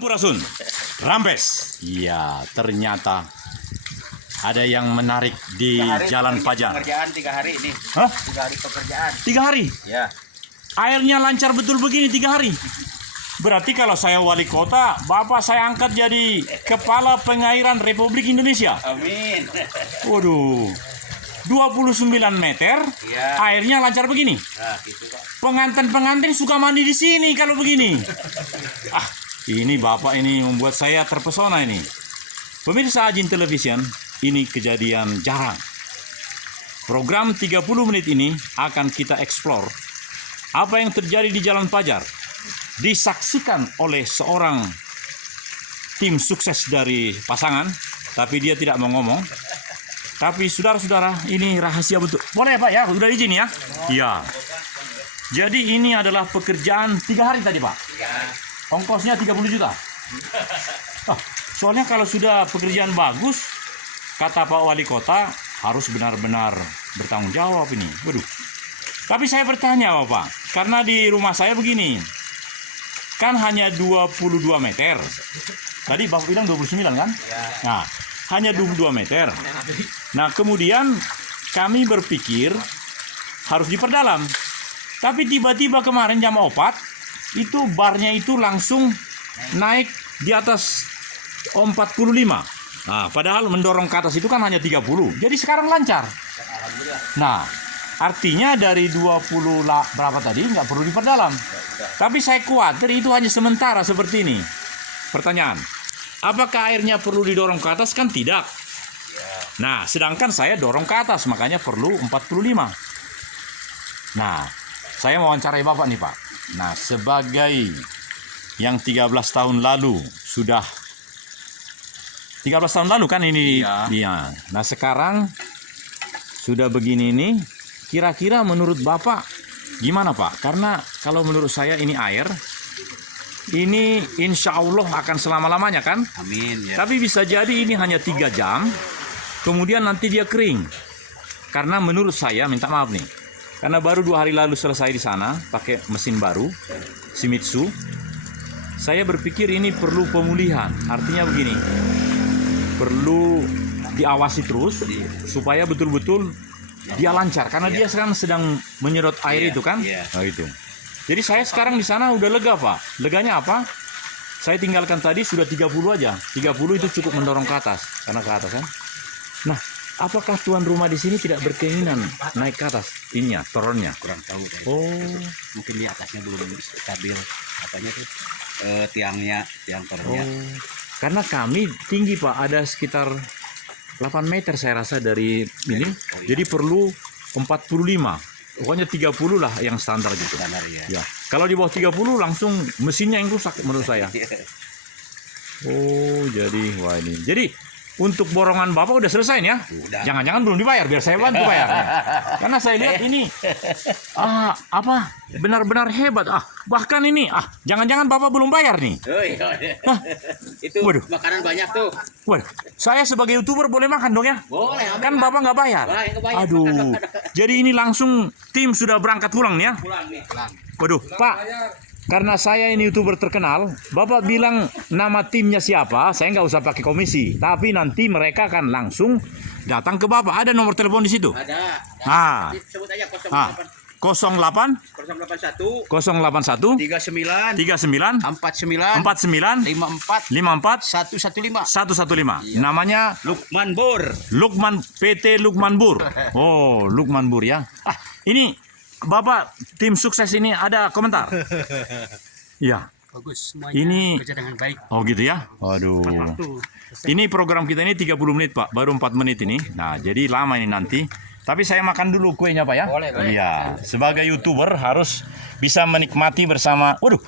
Sampurasun, Rambes. Iya, ternyata ada yang menarik di Jalan Pajar. Pekerjaan 3 hari ini. Hah? 3 hari pekerjaan. 3 hari? Ya. Airnya lancar betul begini 3 hari? Berarti kalau saya wali kota, Bapak saya angkat jadi Kepala Pengairan Republik Indonesia. Amin. Waduh, 29 meter, Iya. airnya lancar begini. Nah, gitu Pak. Pengantin-pengantin suka mandi di sini kalau begini. Ah, ini Bapak ini membuat saya terpesona ini. Pemirsa Ajin Television, ini kejadian jarang. Program 30 menit ini akan kita eksplor apa yang terjadi di Jalan Pajar. Disaksikan oleh seorang tim sukses dari pasangan, tapi dia tidak mau ngomong. Tapi saudara-saudara, ini rahasia betul. Boleh Pak ya? Sudah izin ya? Iya. Jadi ini adalah pekerjaan 3 hari tadi Pak. Ongkosnya 30 juta. Ah, soalnya kalau sudah pekerjaan bagus, kata Pak Wali Kota, harus benar-benar bertanggung jawab ini. Waduh. Tapi saya bertanya Bapak, karena di rumah saya begini, kan hanya 22 meter. Tadi Bapak bilang 29 kan? Nah, hanya 22 meter. Nah, kemudian kami berpikir harus diperdalam. Tapi tiba-tiba kemarin jam 4, itu barnya itu langsung naik di atas 45. Nah, padahal mendorong ke atas itu kan hanya 30. Jadi sekarang lancar. Nah, artinya dari 20 berapa tadi nggak perlu diperdalam. Tapi saya khawatir itu hanya sementara seperti ini. Pertanyaan, apakah airnya perlu didorong ke atas? Kan tidak. Nah, sedangkan saya dorong ke atas, makanya perlu 45. Nah, saya mau wawancarai Bapak nih Pak. Nah, sebagai yang 13 tahun lalu sudah 13 tahun lalu kan ini dia. Nah, sekarang sudah begini nih, kira-kira menurut Bapak gimana Pak? Karena kalau menurut saya ini air, ini insya Allah akan selama-lamanya kan? Amin ya. Tapi bisa jadi ini hanya 3 jam, kemudian nanti dia kering. Karena menurut saya, minta maaf nih, karena baru 2 hari lalu selesai di sana, pakai mesin baru, Shimizu. Saya berpikir ini perlu pemulihan. Artinya begini, perlu diawasi terus, supaya betul-betul dia lancar. Karena dia sekarang sedang menyedot air itu kan? Nah, itu. Jadi saya sekarang di sana udah lega Pak. Leganya apa? Saya tinggalkan tadi sudah 30 aja. 30 itu cukup mendorong ke atas. Karena ke atas kan. Nah, apakah tuan rumah di sini tidak berkeinginan naik ke atas? Ininya, toronnya. Kurang tahu. Oh. Mungkin di atasnya belum stabil. Apanya tuh? Tiang tornya. Oh. Karena kami tinggi Pak. Ada sekitar 8 meter saya rasa dari ini. Jadi perlu 45. Pokoknya 30 lah yang standar gitu. Standar ya. Ya. Kalau di bawah 30 langsung mesinnya yang rusak menurut saya. Oh, jadi wah ini. Jadi untuk borongan Bapak udah selesai nih ya? Udah. Jangan-jangan belum dibayar biar saya bantu bayarnya. Karena saya lihat ini benar-benar hebat. Bahkan ini jangan-jangan Bapak belum bayar nih. Oh, iya. Itu Waduh. makanan banyak tuh. Waduh, saya sebagai YouTuber boleh makan dong ya? Boleh. Kan Bapak nggak bayar. Aduh. Jadi ini langsung tim sudah berangkat pulang nih ya? Pulang nih. Pulang. Waduh, Pak. Karena saya ini YouTuber terkenal, Bapak bilang nama timnya siapa, saya nggak usah pakai komisi. Tapi nanti mereka akan langsung datang ke Bapak. Ada nomor telepon di situ? Ada. Sebut aja 08 08 081 081 39 39 49 49 54 54 115. 115. Namanya Lukman Bur. PT Lukman Bur. Oh, Lukman Bur ya. Ini Bapak tim sukses ini ada komentar? Iya. Bagus semuanya. Ini Kerja dengan baik. Oh gitu ya? Waduh. Ini program kita ini 30 menit Pak, baru 4 menit ini. Nah, jadi lama ini nanti. Tapi saya makan dulu kuenya Pak ya? Boleh. Iya. Sebagai YouTuber harus bisa menikmati bersama. Waduh.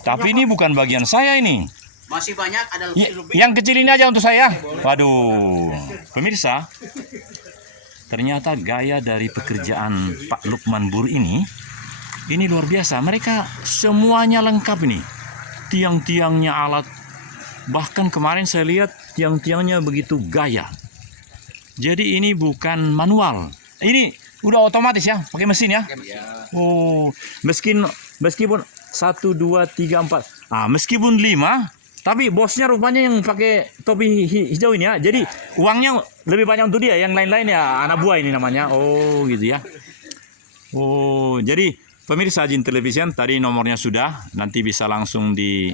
Tapi ini bukan bagian saya ini. Masih banyak, ada lebih. Yang kecil ini aja untuk saya. Waduh. Pemirsa, ternyata gaya dari pekerjaan Pak Lukman Bur ini luar biasa. Mereka semuanya lengkap ini. Tiang-tiangnya, alat. Bahkan kemarin saya lihat tiang-tiangnya begitu gaya. Jadi ini bukan manual. Ini udah otomatis ya, pakai mesin ya. Oh, meskipun 1, 2, 3, 4. Meskipun 5, Tapi bosnya rupanya yang pakai topi hijau ini ya. Jadi uangnya lebih banyak untuk dia. Yang lain-lain ya anak buah ini namanya. Oh gitu ya. Oh jadi pemirsa Jin Television tadi nomornya sudah. Nanti bisa langsung di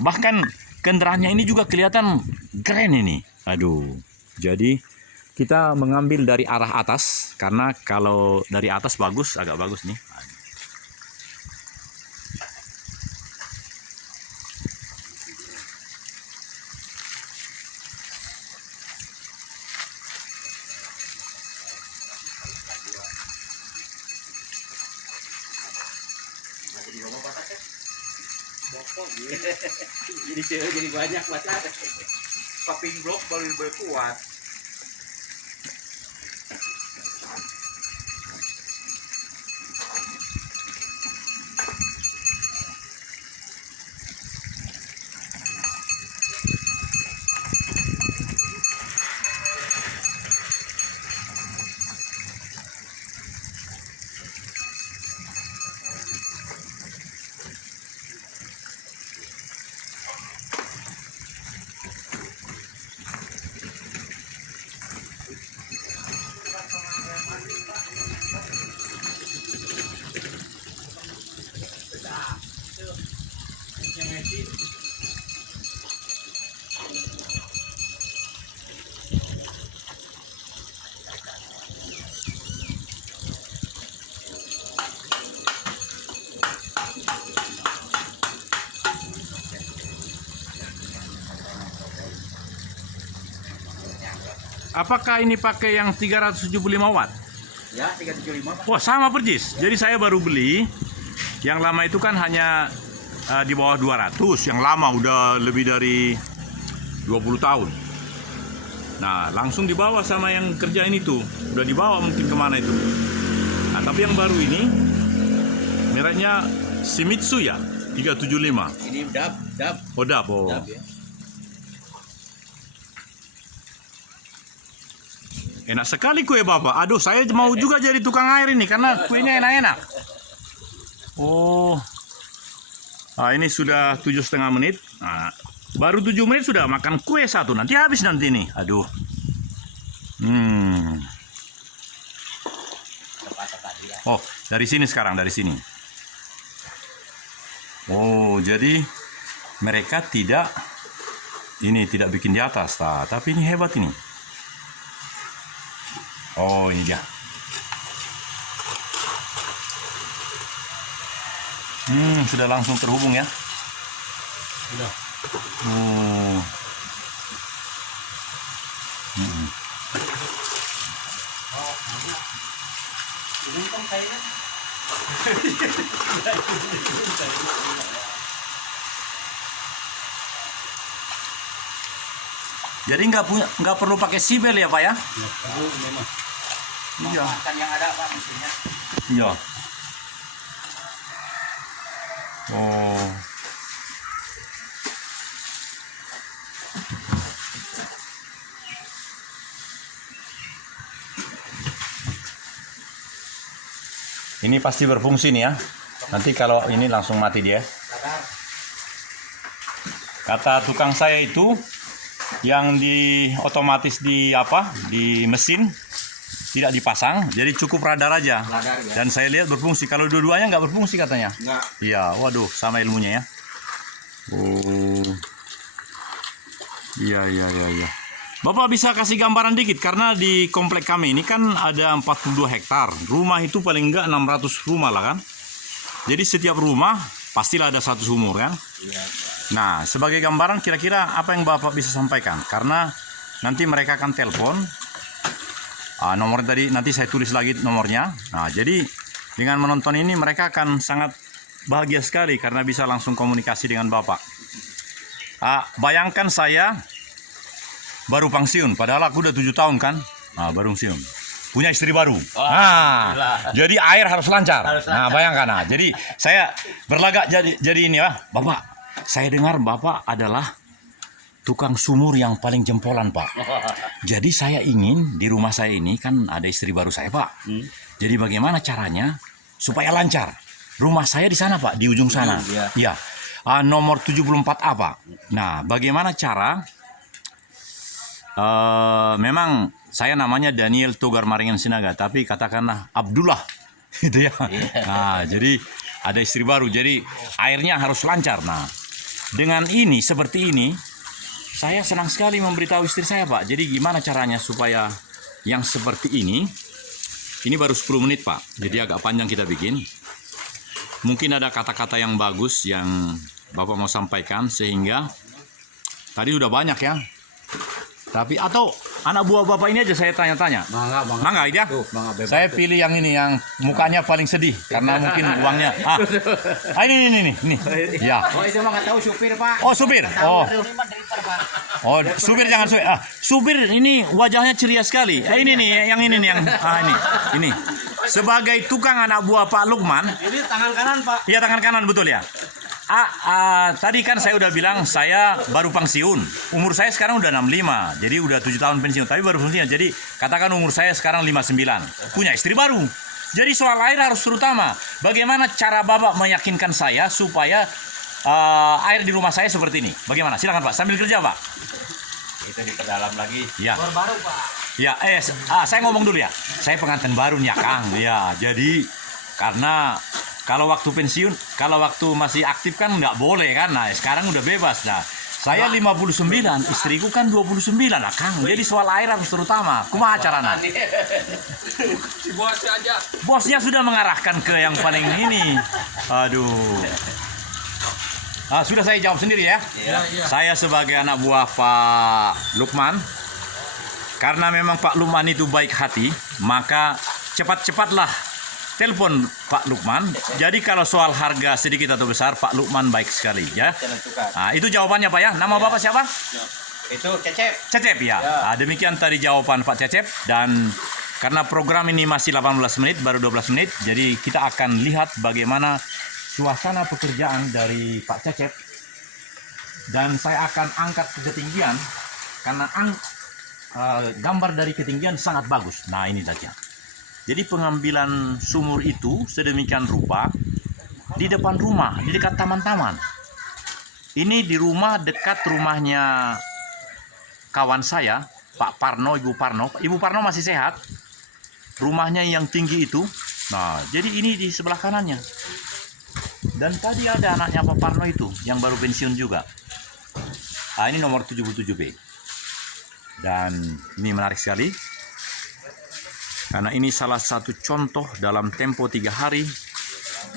bahkan kendaraannya ini juga kelihatan keren ini. Aduh. Jadi kita mengambil dari arah atas karena kalau dari atas bagus, agak bagus nih. Jadi banyak masalah. Kaping blok baru lebih kuat. Apakah ini pakai yang 375 watt? Ya, 375 Pak. Wah sama persis. Jadi saya baru beli. Yang lama itu kan hanya di bawah 200. Yang lama udah lebih dari 20 tahun. Nah langsung dibawa sama yang kerja ini tuh. Udah dibawa mungkin kemana itu. Nah tapi yang baru ini mereknya Shimizu ya 375. Ini dap. Oh dap. Oh. Dap ya. Enak sekali kue Bapak. Aduh, saya mau juga jadi tukang air ini karena kuenya enak-enak. Oh. Nah, ini sudah 7,5 menit. Nah, baru 7 menit sudah makan kue satu. Nanti habis nanti ini. Aduh. Oh, dari sini sekarang, dari sini. Oh, jadi mereka tidak bikin di atas, tapi ini hebat ini. Oh ini dia. Sudah langsung terhubung ya. Sudah. Oh. Jadi nggak perlu pakai sibel ya Pak ya? Memang. Iya. Makan yang ada Pak mesinnya. Iya. Oh. Ini pasti berfungsi nih ya. Nanti kalau ini langsung mati dia. Kata tukang saya itu yang otomatis di mesin tidak dipasang, jadi cukup radar aja. Radar, ya. Dan saya lihat berfungsi. Kalau dua-duanya nggak berfungsi katanya. Enggak. Iya, waduh, sama ilmunya ya. Oh, iya. Bapak bisa kasih gambaran dikit karena di komplek kami ini kan ada 42 hektar. Rumah itu paling enggak 600 rumah lah kan. Jadi setiap rumah pastilah ada satu sumur kan. Iya. Nah, sebagai gambaran kira-kira apa yang Bapak bisa sampaikan? Karena nanti mereka akan telepon. Nomor tadi nanti saya tulis lagi nomornya. Nah, jadi dengan menonton ini mereka akan sangat bahagia sekali karena bisa langsung komunikasi dengan Bapak. Bayangkan saya baru pensiun, padahal aku udah 7 tahun kan. Baru pensiun. Punya istri baru. Jadi air harus lancar. Nah, bayangkan. Jadi saya berlagak jadi ini ya, Bapak. Saya dengar Bapak adalah tukang sumur yang paling jempolan, Pak. Jadi saya ingin di rumah saya ini kan ada istri baru saya, Pak. Jadi bagaimana caranya supaya lancar? Rumah saya di sana, Pak, di ujung sana. Iya. Ya. nomor 74 apa? Nah, bagaimana cara? Memang saya namanya Daniel Togar Maringan Sinaga, tapi katakanlah Abdullah, gitu ya. Nah, jadi ada istri baru, jadi airnya harus lancar. Nah, dengan ini seperti ini, saya senang sekali memberitahu istri saya, Pak. Jadi gimana caranya supaya yang seperti ini baru 10 menit, Pak. Jadi agak panjang kita bikin. Mungkin ada kata-kata yang bagus yang Bapak mau sampaikan, sehingga tadi sudah banyak ya. Tapi atau anak buah Bapak ini aja saya tanya-tanya. Mangga ya. Saya pilih yang ini, yang mukanya paling sedih karena mungkin uangnya. Ini. Ya. Oh, itu mah nggak tahu supir, Pak. Oh, supir. Oh. Oh, supir jangan supir. Supir ini wajahnya ceria sekali. Ini nih, yang ini nih, yang ini. Sebagai tukang anak buah Pak Lukman. Ini tangan kanan, Pak. Iya, tangan kanan betul ya. Tadi kan saya udah bilang saya baru pensiun. Umur saya sekarang udah 65. Jadi udah 7 tahun pensiun, tapi baru pensiun. Jadi katakan umur saya sekarang 59. Punya istri baru. Jadi soal air harus terutama. Bagaimana cara Bapak meyakinkan saya supaya air di rumah saya seperti ini? Bagaimana? Silakan Pak, sambil kerja Pak. Itu diperdalam lagi. Ya. Baru, Pak. Ya, saya ngomong dulu ya. Saya pengantin baru nih ya, Kang. Ya, jadi karena kalau waktu pensiun, kalau waktu masih aktif kan nggak boleh kan. Nah, sekarang udah bebas. Nah, saya 59, istriku kan 29 lah, Kang. Jadi soal air harus terutama. Kumaha carana? Si bosnya aja. Bosnya sudah mengarahkan ke yang paling ini. Aduh. Sudah saya jawab sendiri ya. Iya. Saya sebagai anak buah Pak Lukman, karena memang Pak Lukman itu baik hati, maka cepat-cepatlah telepon Pak Lukman. Jadi kalau soal harga sedikit atau besar, Pak Lukman baik sekali ya. Nah, itu jawabannya Pak ya. Nama Bapak siapa? Itu Cecep. Cecep ya. Nah, demikian tadi jawaban Pak Cecep. Dan karena program ini masih 18 menit, baru 12 menit, jadi kita akan lihat bagaimana suasana pekerjaan dari Pak Cecep. Dan saya akan angkat ke ketinggian karena gambar dari ketinggian sangat bagus. Nah, ini saja. Jadi pengambilan sumur itu sedemikian rupa di depan rumah, di dekat taman-taman. Ini di rumah dekat rumahnya kawan saya, Pak Parno, Ibu Parno. Ibu Parno masih sehat. Rumahnya yang tinggi itu. Nah, jadi ini di sebelah kanannya. Dan tadi ada anaknya Pak Parno itu yang baru pensiun juga. Ini nomor 77B. Dan ini menarik sekali. Karena ini salah satu contoh dalam tempo 3 hari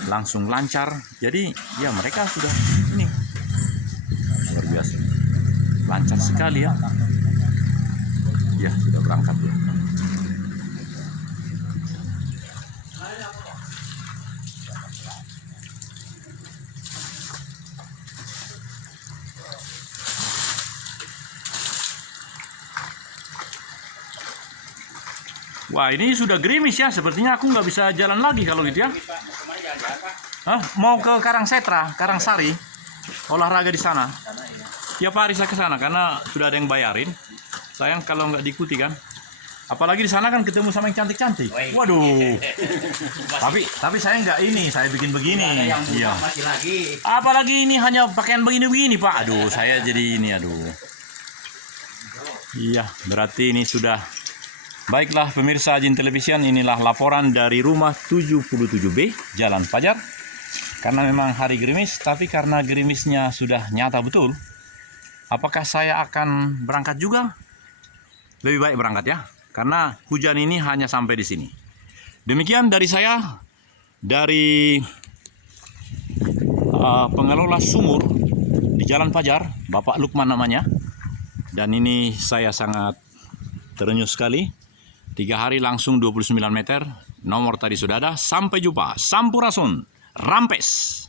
langsung lancar. Jadi ya mereka sudah ini luar biasa, lancar sekali ya. Ya sudah berangkat ya. Wah, ini sudah gerimis ya. Sepertinya aku nggak bisa jalan lagi kalau gitu ya. Mau ke Karangsetra, Karangsari, olahraga di sana. Tiap hari saya ke sana karena sudah ada yang bayarin. Sayang kalau nggak diikuti kan. Apalagi di sana kan ketemu sama yang cantik-cantik. Waduh. tapi saya nggak ini, saya bikin begini. Iya. Masih lagi. Apalagi ini hanya pakaian begini-begini, Pak. Aduh, saya jadi ini, aduh. Iya, berarti ini sudah. Baiklah pemirsa Jin Television, inilah laporan dari rumah 77B Jalan Fajar. Karena memang hari gerimis, tapi karena gerimisnya sudah nyata betul, apakah saya akan berangkat juga? Lebih baik berangkat ya, karena hujan ini hanya sampai di sini. Demikian dari saya, dari pengelola sumur di Jalan Fajar, Bapak Lukman namanya. Dan ini saya sangat terenyuh sekali. 3 hari langsung 29 meter. Nomor tadi sudah ada. Sampai jumpa. Sampurasun. Rampes.